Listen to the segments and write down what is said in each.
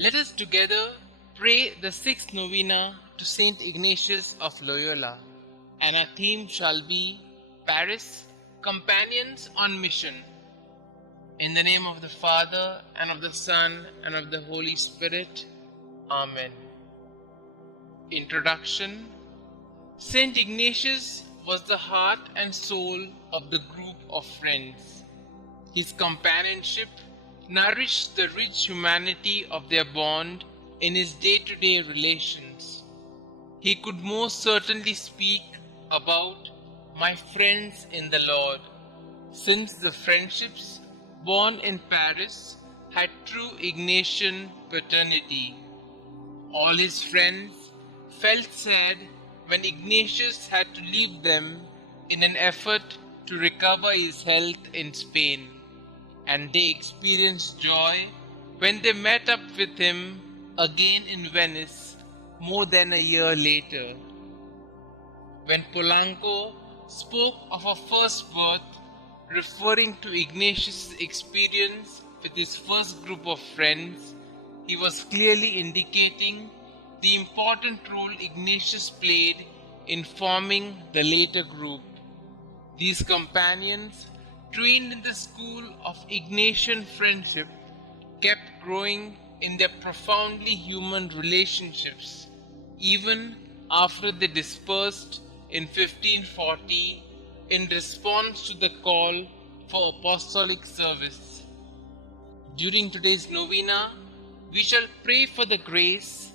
Let us together pray the sixth novena to St Ignatius of Loyola, and our theme shall be Paris, Companions on Mission. In the name of the Father, and of the Son, and of the Holy Spirit. Amen. Introduction. St Ignatius was the heart and soul of the group of friends. His companionship nourished the rich humanity of their bond in his day-to-day relations. He could most certainly speak about "my friends in the Lord," since the friendships born in Paris had true Ignatian paternity. All his friends felt sad when Ignatius had to leave them in an effort to recover his health in Spain, and they experienced joy when they met up with him again in Venice more than a year later. When Polanco spoke of a first birth, referring to Ignatius' experience with his first group of friends, he was clearly indicating the important role Ignatius played in forming the later group. These companions, trained in the school of Ignatian friendship, kept growing in their profoundly human relationships, even after they dispersed in 1540 in response to the call for apostolic service. During today's novena, we shall pray for the grace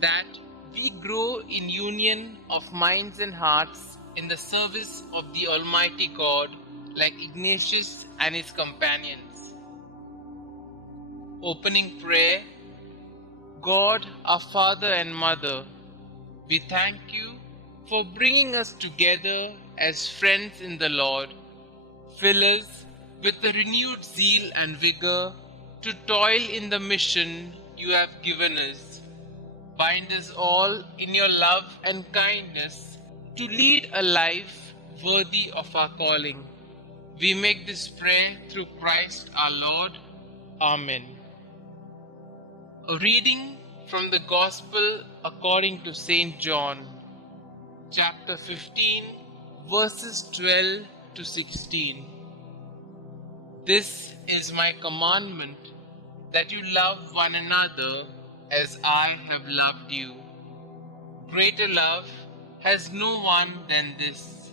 that we grow in union of minds and hearts in the service of the Almighty God, like Ignatius and his companions. Opening prayer. God, our Father and Mother, we thank you for bringing us together as friends in the Lord. Fill us with the renewed zeal and vigor to toil in the mission you have given us. Bind us all in your love and kindness to lead a life worthy of our calling. We make this prayer through Christ our Lord. Amen. A reading from the Gospel according to St John, chapter 15, verses 12 to 16. This is my commandment, that you love one another as I have loved you. Greater love has no one than this,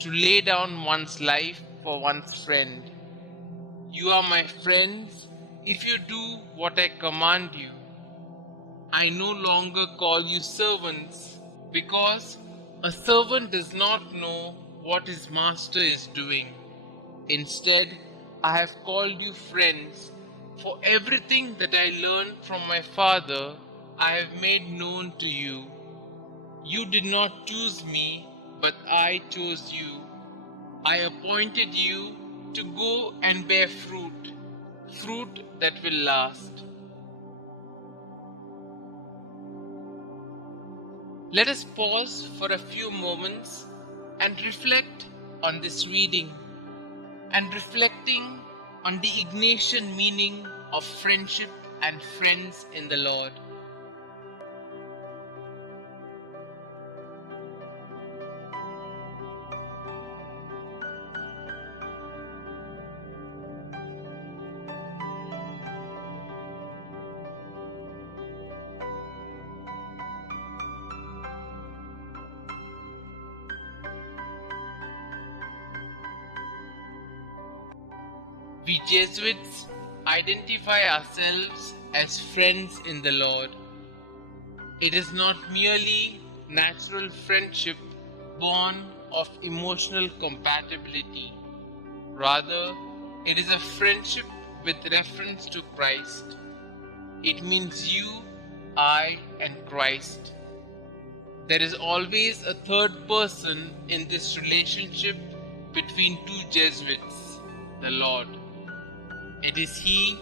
to lay down one's life for one's friend. You are my friends if you do what I command you. I no longer call you servants, because a servant does not know what his master is doing. Instead, I have called you friends, for everything that I learned from my Father I have made known to you. You did not choose me, but I chose you. I appointed you to go and bear fruit, fruit that will last. Let us pause for a few moments and reflect on this reading, and reflecting on the Ignatian meaning of friendship and friends in the Lord. We Jesuits identify ourselves as friends in the Lord. It is not merely natural friendship born of emotional compatibility. Rather, it is a friendship with reference to Christ. It means you, I, and Christ. There is always a third person in this relationship between two Jesuits, the Lord. It is He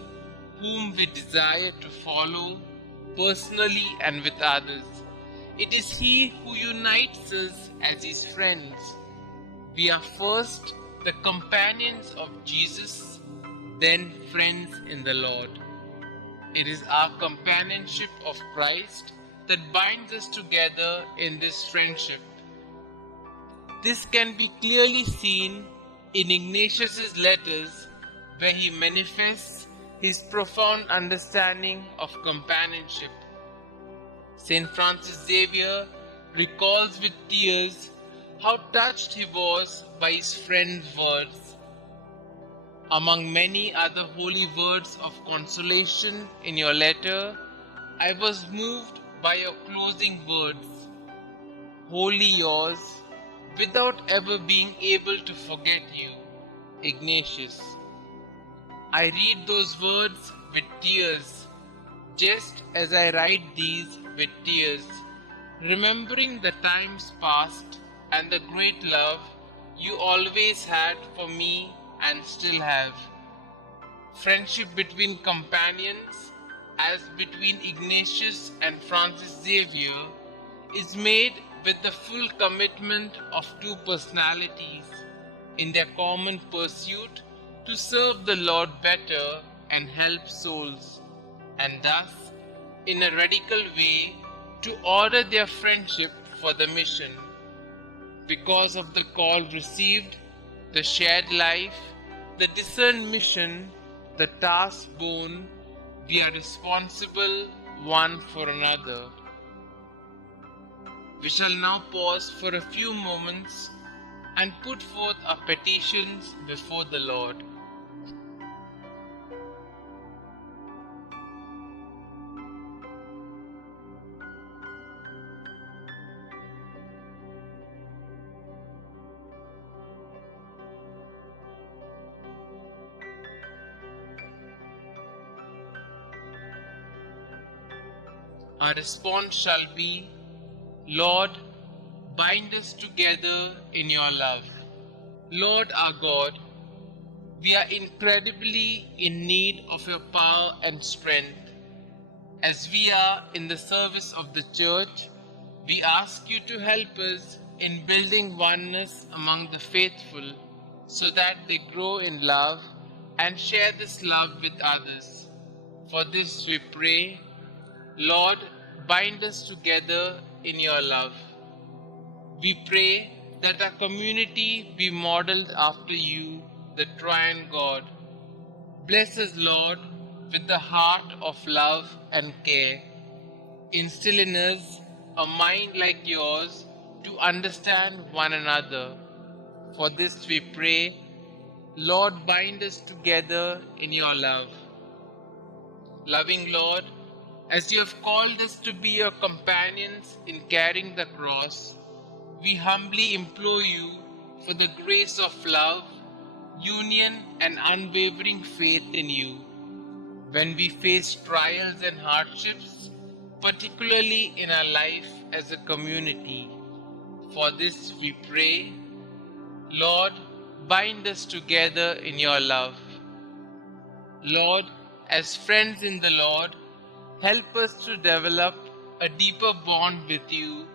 whom we desire to follow personally and with others. It is He who unites us as His friends. We are first the companions of Jesus, then friends in the Lord. It is our companionship of Christ that binds us together in this friendship. This can be clearly seen in Ignatius's letters, where he manifests his profound understanding of companionship. St. Francis Xavier recalls with tears how touched he was by his friend's words. Among many other holy words of consolation in your letter, I was moved by your closing words, wholly yours, without ever being able to forget you, Ignatius. I read those words with tears, just as I write these with tears, remembering the times past and the great love you always had for me and still have. Friendship between companions, as between Ignatius and Francis Xavier, is made with the full commitment of two personalities in their common pursuit to serve the Lord better and help souls, and thus, in a radical way, to order their friendship for the mission. Because of the call received, the shared life, the discerned mission, the task borne, we are responsible one for another. We shall now pause for a few moments and put forth our petitions before the Lord. Our response shall be, Lord, bind us together in your love. Lord our God, we are incredibly in need of your power and strength. As we are in the service of the Church, we ask you to help us in building oneness among the faithful so that they grow in love and share this love with others. For this we pray, Lord, bind us together in your love. We pray that our community be modeled after you, the Triune God. Bless us, Lord, with the heart of love and care. Instill in us a mind like yours to understand one another. For this we pray, Lord, bind us together in your love. Loving Lord, as you have called us to be your companions in carrying the cross, we humbly implore you for the grace of love, union, and unwavering faith in you. When we face trials and hardships, particularly in our life as a community, for this we pray, Lord, bind us together in your love. Lord, as friends in the Lord, help us to develop a deeper bond with you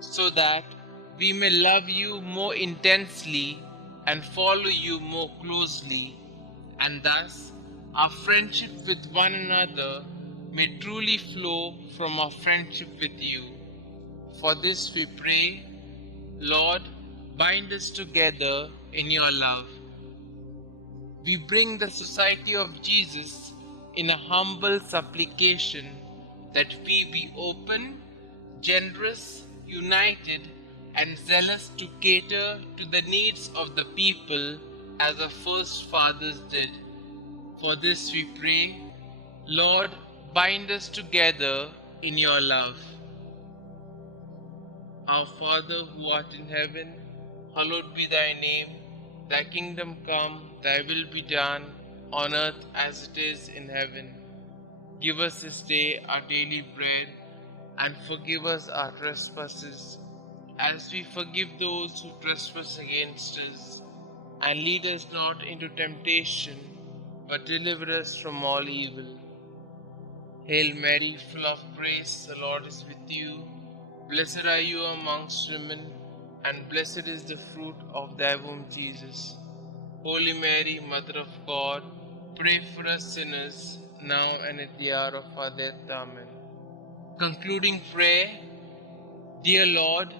so that we may love you more intensely and follow you more closely, and thus our friendship with one another may truly flow from our friendship with you. For this we pray, Lord, bind us together in your love. We bring the Society of Jesus in a humble supplication that we be open, generous, united, and zealous to cater to the needs of the people as our first fathers did. For this we pray, Lord, bind us together in your love. Our Father who art in heaven, hallowed be thy name. Thy kingdom come, thy will be done, on earth as it is in heaven. Give us this day our daily bread, and forgive us our trespasses, as we forgive those who trespass against us. And lead us not into temptation, but deliver us from all evil. Hail Mary, full of grace, the Lord is with you. Blessed are you amongst women, and blessed is the fruit of thy womb, Jesus. Holy Mary, Mother of God, pray for us sinners, now and at the hour of our death. Amen. Concluding prayer. Dear Lord,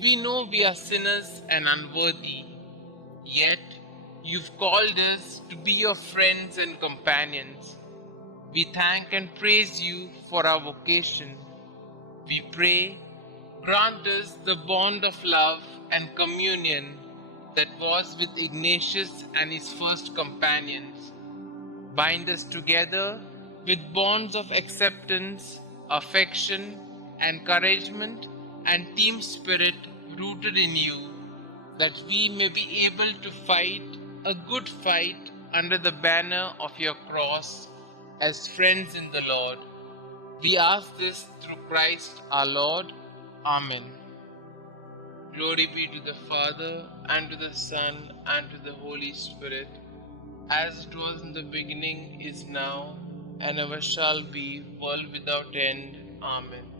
we know we are sinners and unworthy, yet you've called us to be your friends and companions. We thank and praise you for our vocation. We pray, grant us the bond of love and communion that was with Ignatius and his first companions. Bind us together with bonds of acceptance, affection, encouragement, and team spirit rooted in you, that we may be able to fight a good fight under the banner of your cross as friends in the Lord. We ask this through Christ our Lord. Amen. Glory be to the Father, and to the Son, and to the Holy Spirit, as it was in the beginning, is now, and ever shall be, world without end. Amen.